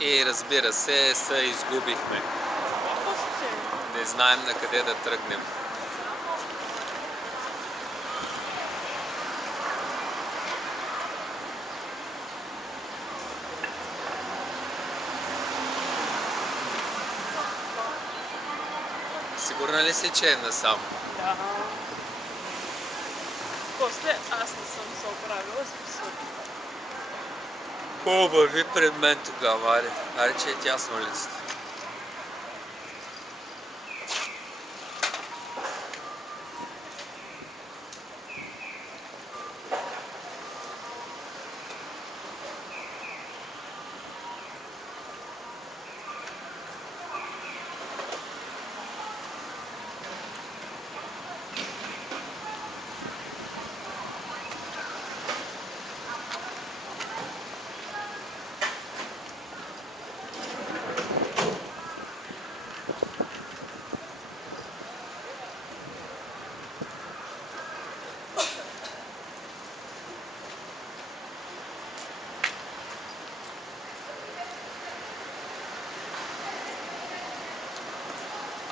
И разбира се изгубихме. Не знаем на къде да тръгнем. Сигурна ли си, че е насам? Да. После аз не съм се оправила с писата. О, върви пред мен тогава, аре. Аре, че е тясно улицата.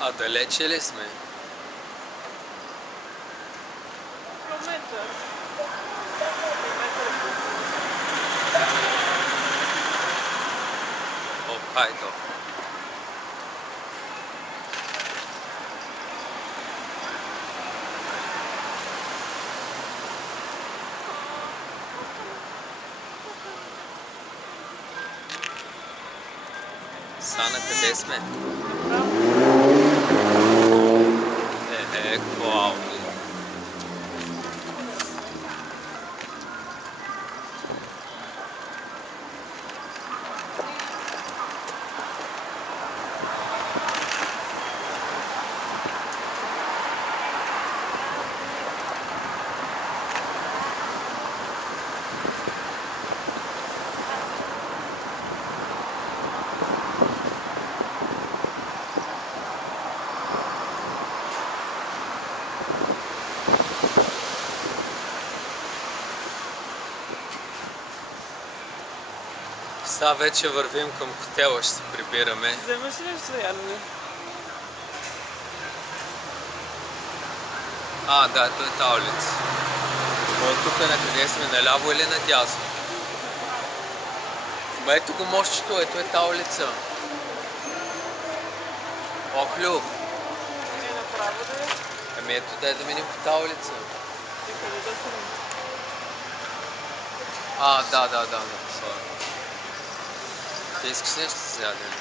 А далече ли сме? Километър. О, хайто. Сана, къде сме? Какво ауто? Сега вече вървим към хотела, ще се прибираме. Вземаш ли за ядене? А, да, то е тази улица. От тук на къде сме, наляво или надясно? Ма ето го мостчето, ето е тази улица. Охлю! Не направо да е. Ами ето дай да минем по тази улица. И къде да тръгнем? А, да. Ти искаш нещо за ядене?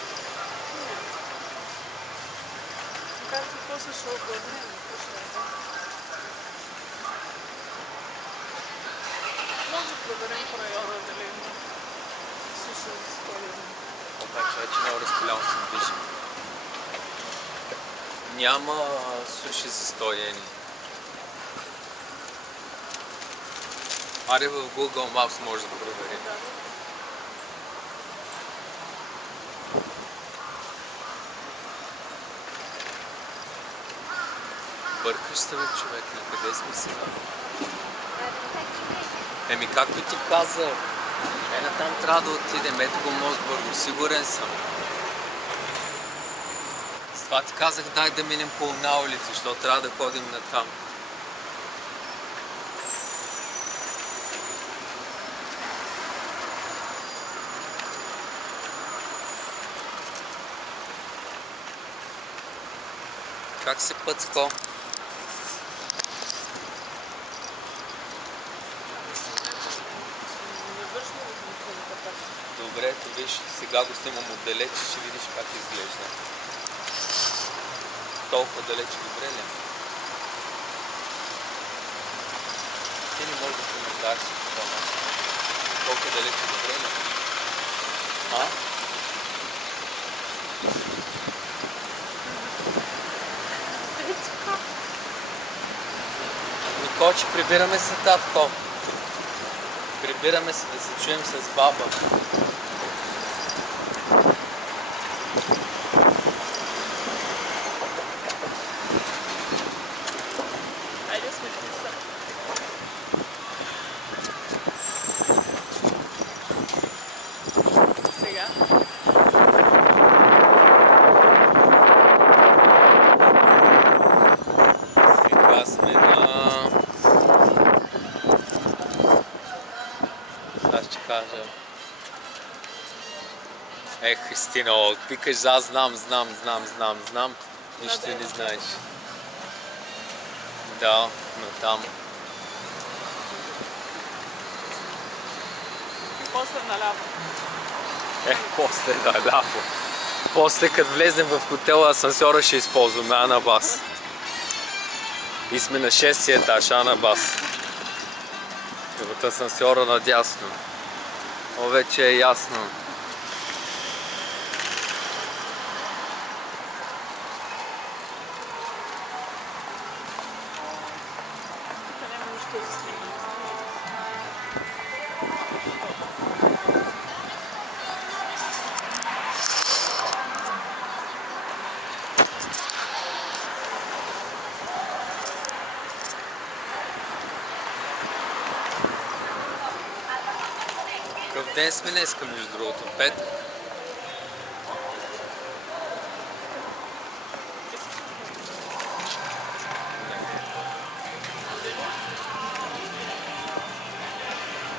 Как ти после ще обърнем? Може да проверим в района дали има суши за столяне. Обаче вече много разпилял се движим. Няма суши за 100 йени. Аре в Google Maps може да проверим. Бъркаш се, бе, човек, на къде сме сега? Еми, както ти каза, там трябва да отидем, ето го мост Бърго, сигурен съм. С това ти казах, дай да минем по една улица, защото трябва да ходим натам. Как се пъцко? Добре, ето виж, сега го снимам отдалеч, ще видиш как изглежда. Толкова далеч добре ли? Ти не можеш да се нуждаеш с това нещо. Толкова далеч добре ли? А? Николче, прибираме се, татко. Прибираме се да се чуем с баба. Айде смешни са. Сега. кажа. Христина, викаш знам. Нищо не знаеш. Да, но там. И после наляво. После наляво. После като влезем в хотела, асансьора ще използваме Анабас. И сме на 6-ти етаж, Анабас. И от асансьора надясно. О, вече е ясно. Тук няма нищо да се снима. Какъв ден сме днеска, между другото? Петък.